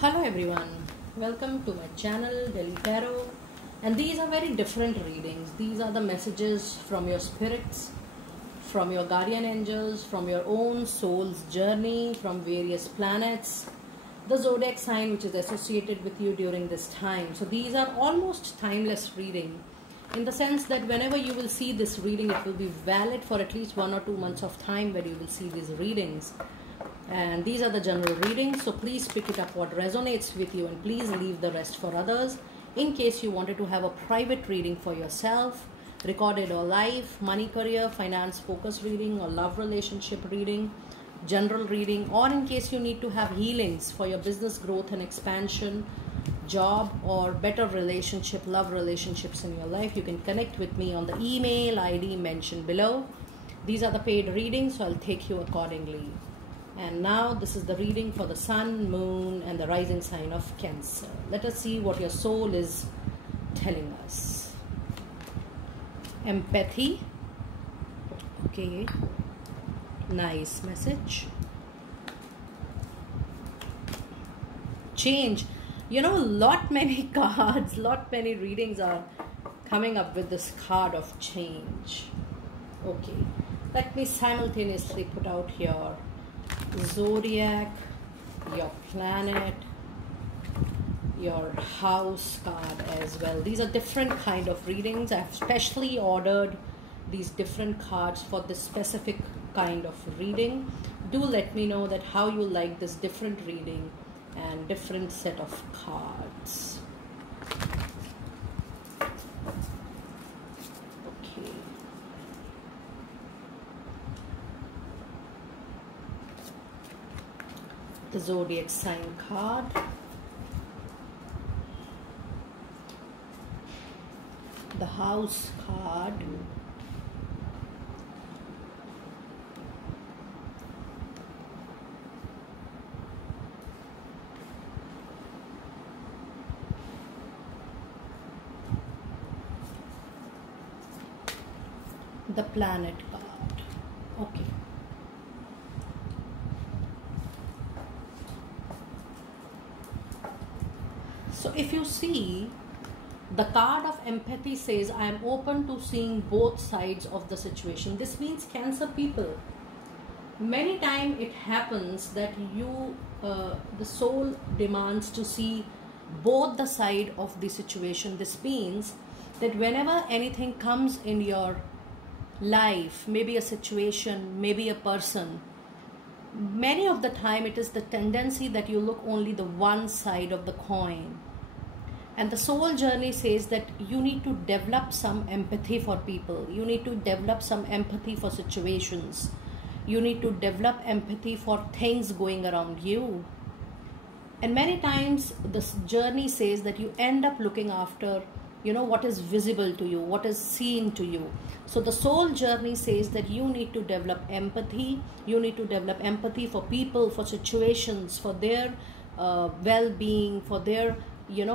Hello everyone, welcome to my channel Delhi Tarot, and these are very different readings. These are the messages from your spirits, from your guardian angels, from your own soul's journey, from various planets, the zodiac sign which is associated with you during this time. So these are almost timeless reading in the sense that whenever you will see this reading, it will be valid for at least 1 or 2 months of time where you will see these readings. And these are the general readings, so please pick it up what resonates with you and please leave the rest for others. In case you wanted to have a private reading for yourself, recorded or live, money, career, finance focus reading or love relationship reading, general reading, or in case you need to have healings for your business growth and expansion, job or better relationship, love relationships in your life, you can connect with me on the email ID mentioned below. These are the paid readings, so I'll take you accordingly. And now this is the reading for the sun, moon and the rising sign of Cancer. Let us see what your soul is telling us. Empathy. Okay. Nice message. Change. You know, lot many cards, lot many readings are coming up with this card of change. Okay. Let me simultaneously put out here zodiac, your planet, your house card as well. These are different kind of readings. I've specially ordered these different cards for this specific kind of reading. Do let me know that how you like this different reading and different set of cards. The zodiac sign card, the house card, the planet card. Okay. So if you see, the card of empathy says, I am open to seeing both sides of the situation. This means Cancer people, many times it happens that you, the soul demands to see both the side of the situation. This means that whenever anything comes in your life, maybe a situation, maybe a person, many of the time it is the tendency that you look only the one side of the coin. And the soul journey says that you need to develop some empathy for people. You need to develop some empathy for situations. You need to develop empathy for things going around you. And many times this journey says that you end up looking after, you know, what is visible to you, what is seen to you. So the soul journey says that you need to develop empathy. You need to develop empathy for people, for situations, for their well-being, for their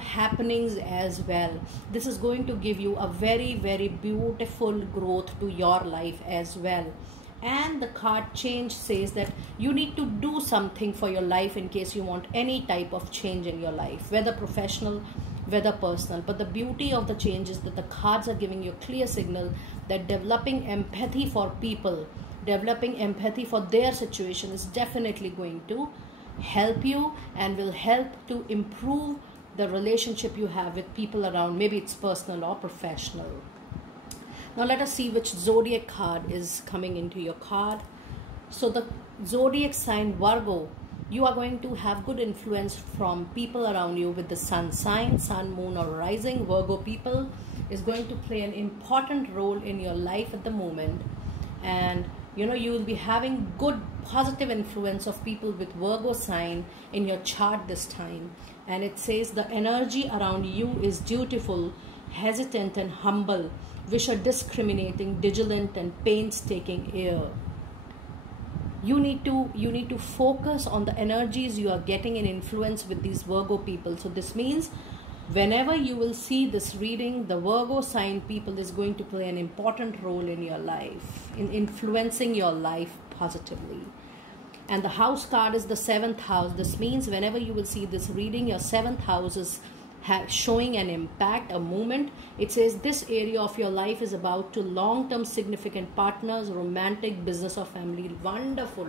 happenings as well. This is going to give you a very, very beautiful growth to your life as well. And the card change says that you need to do something for your life in case you want any type of change in your life, whether professional, whether personal. But the beauty of the change is that the cards are giving you a clear signal that developing empathy for people, developing empathy for their situation is definitely going to help you and will help to improve the relationship you have with people around. Maybe it's personal or professional. Now let us see which zodiac card is coming into your card. So the zodiac sign Virgo, you are going to have good influence from people around you with the sun sign, sun, moon or rising. Virgo people is going to play an important role in your life at the moment. And you will be having good positive influence of people with Virgo sign in your chart this time. And it says the energy around you is dutiful, hesitant and humble, which are discriminating, vigilant and painstaking air. You need to focus on the energies you are getting in influence with these Virgo people. So this means whenever you will see this reading, the Virgo sign people is going to play an important role in your life, in influencing your life positively. And the house card is the 7th house. This means whenever you will see this reading, your 7th house is showing an impact, a movement. It says this area of your life is about to long-term significant partners, romantic, business or family. Wonderful.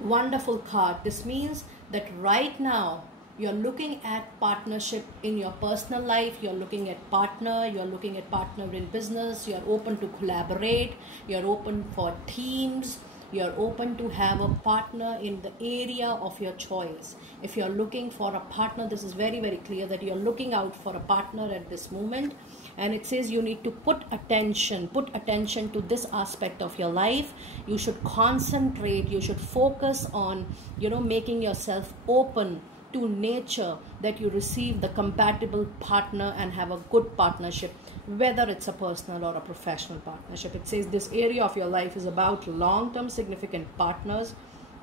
Wonderful card. This means that right now you're looking at partnership in your personal life, you're looking at partner in business, you're open to collaborate, you're open for teams, you're open to have a partner in the area of your choice. If you're looking for a partner, this is very, very clear that you're looking out for a partner at this moment. And it says you need to put attention to this aspect of your life. You should concentrate, you should focus on, making yourself open to nature, that you receive the compatible partner and have a good partnership, whether it's a personal or a professional partnership. It says this area of your life is about long-term significant partners,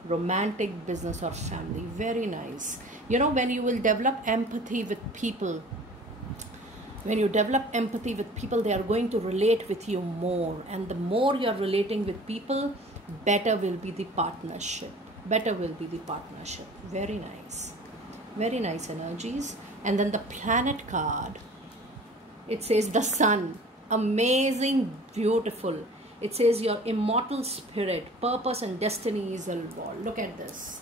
romantic, business or family. Very nice. When you will develop empathy with people, they are going to relate with you more. And the more you're relating with people, better will be the partnership. Very nice. Very nice energies. And then the planet card, it says the sun. Amazing, beautiful. It says your immortal spirit, purpose and destiny is involved. Look at this.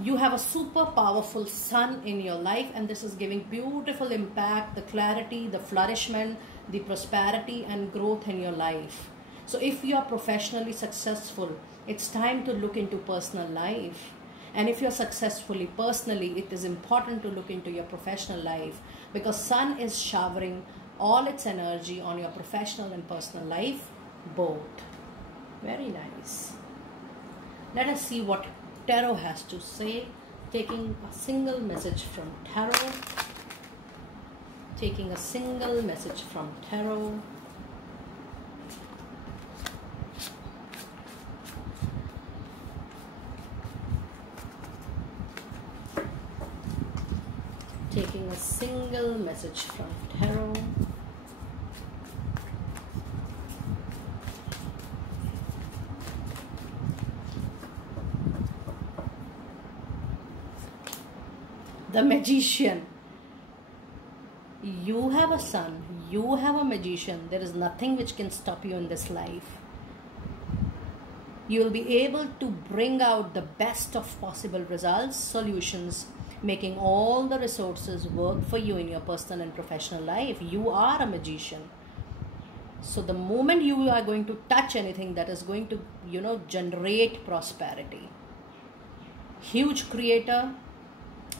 You have a super powerful sun in your life, and this is giving beautiful impact, the clarity, the flourishment, the prosperity and growth in your life. So if you are professionally successful, it's time to look into personal life. And if you're successfully personally, it is important to look into your professional life, because sun is showering all its energy on your professional and personal life both. Very nice. Let us see what tarot has to say. Taking a single message from tarot. Taking a single message from tarot. The Magician. You have a sun, you have a magician. There is nothing which can stop you in this life. You will be able to bring out the best of possible results, solutions, making all the resources work for you in your personal and professional life. You are a magician. So the moment you are going to touch anything, that is going to, generate prosperity. Huge creator.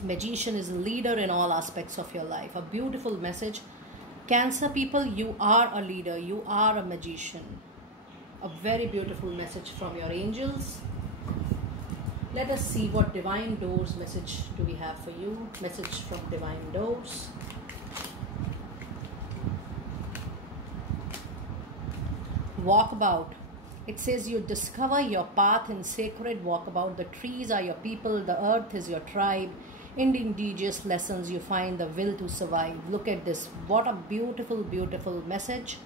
Magician is a leader in all aspects of your life. A beautiful message. Cancer people, you are a leader. You are a magician. A very beautiful message from your angels. Let us see what Divine Doors message do we have for you. Message from Divine Doors. Walkabout. It says you discover your path in sacred walkabout. The trees are your people. The earth is your tribe. In the indigenous lessons, you find the will to survive. Look at this. What a beautiful, beautiful message.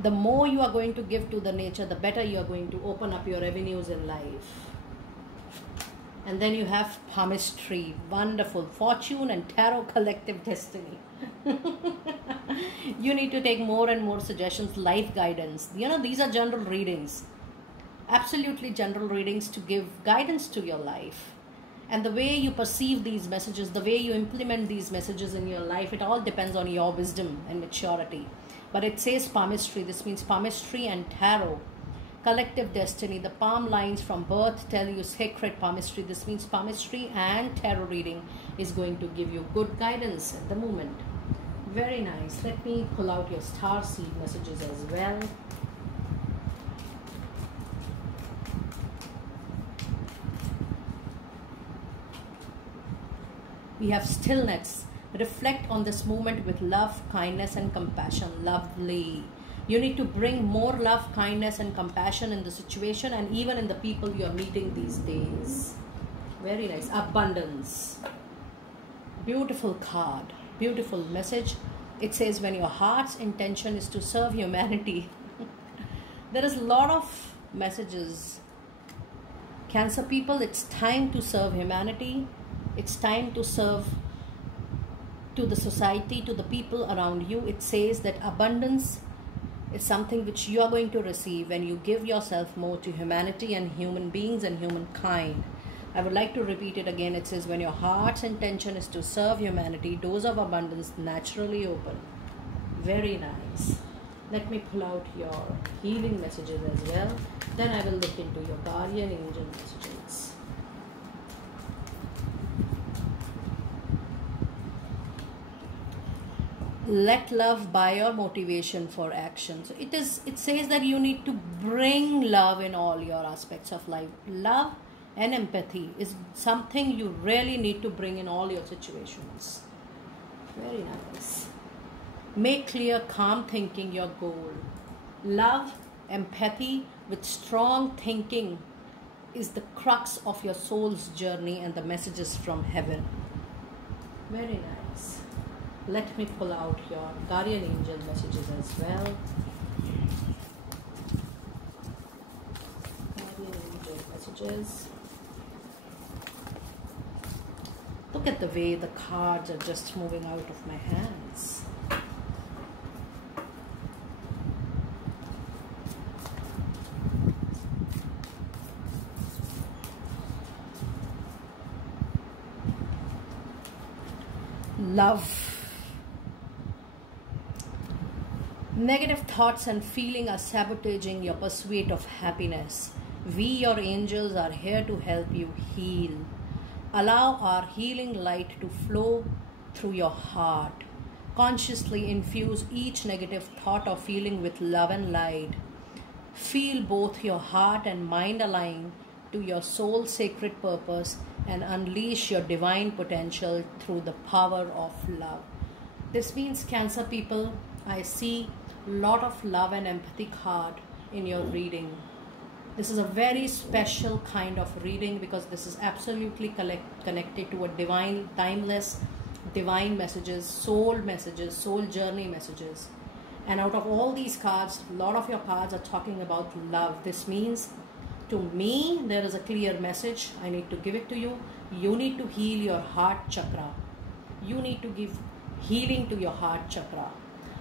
The more you are going to give to the nature, the better you are going to open up your avenues in life. And then you have palmistry. Wonderful. Fortune and tarot, collective destiny. You need to take more and more suggestions. Life guidance. These are general readings. Absolutely general readings to give guidance to your life. And the way you perceive these messages, the way you implement these messages in your life, it all depends on your wisdom and maturity. But it says palmistry. This means palmistry and tarot. Collective destiny. The palm lines from birth tell you sacred palmistry. This means palmistry and tarot reading is going to give you good guidance at the moment. Very nice. Let me pull out your star seed messages as well. We have stillness. Reflect on this moment with love, kindness and compassion. Lovely. You need to bring more love, kindness and compassion in the situation and even in the people you are meeting these days. Very nice. Abundance. Beautiful card. Beautiful message. It says when your heart's intention is to serve humanity. There is a lot of messages. Cancer people, it's time to serve humanity. It's time to serve to the society, to the people around you. It says that abundance is something which you are going to receive when you give yourself more to humanity and human beings and humankind. I would like to repeat it again. It says when your heart's intention is to serve humanity, doors of abundance naturally open. Very nice. Let me pull out your healing messages as well. Then I will look into your guardian angel messages. Let love buy your motivation for action. So it says that you need to bring love in all your aspects of life. Love and empathy is something you really need to bring in all your situations. Very nice. Make clear, calm thinking your goal. Love, empathy with strong thinking is the crux of your soul's journey and the messages from heaven. Very nice. Let me pull out your guardian angel messages as well. Guardian angel messages. Look at the way the cards are just moving out of my hands. Love. Negative thoughts and feeling are sabotaging your pursuit of happiness. We, your angels, are here to help you heal. Allow our healing light to flow through your heart. Consciously infuse each negative thought or feeling with love and light. Feel both your heart and mind align to your soul's sacred purpose and unleash your divine potential through the power of love. This means, Cancer people, I see a lot of love and empathy card in your reading. This is a very special kind of reading because this is absolutely connected to a divine, timeless, divine messages, soul journey messages. And out of all these cards, a lot of your cards are talking about love. This means, to me, there is a clear message. I need to give it to you. You need to heal your heart chakra. You need to give healing to your heart chakra.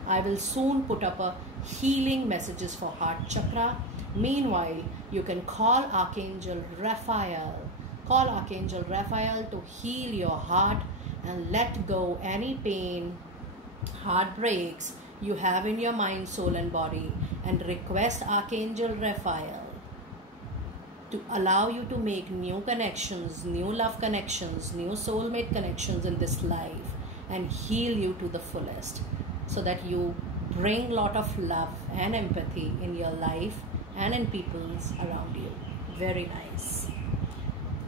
I will soon put up a healing messages for heart chakra. Meanwhile, you can call Archangel Raphael. Call Archangel Raphael to heal your heart and let go any pain, heartbreaks you have in your mind, soul and body, and request Archangel Raphael to allow you to make new connections, new love connections, new soulmate connections in this life and heal you to the fullest, so that you bring a lot of love and empathy in your life and in people's around you. Very nice.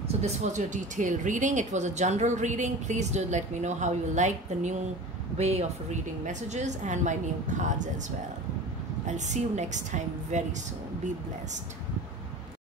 So this was your detailed reading. It was a general reading. Please do let me know how you like the new way of reading messages and my new cards as well. I'll see you next time very soon. Be blessed.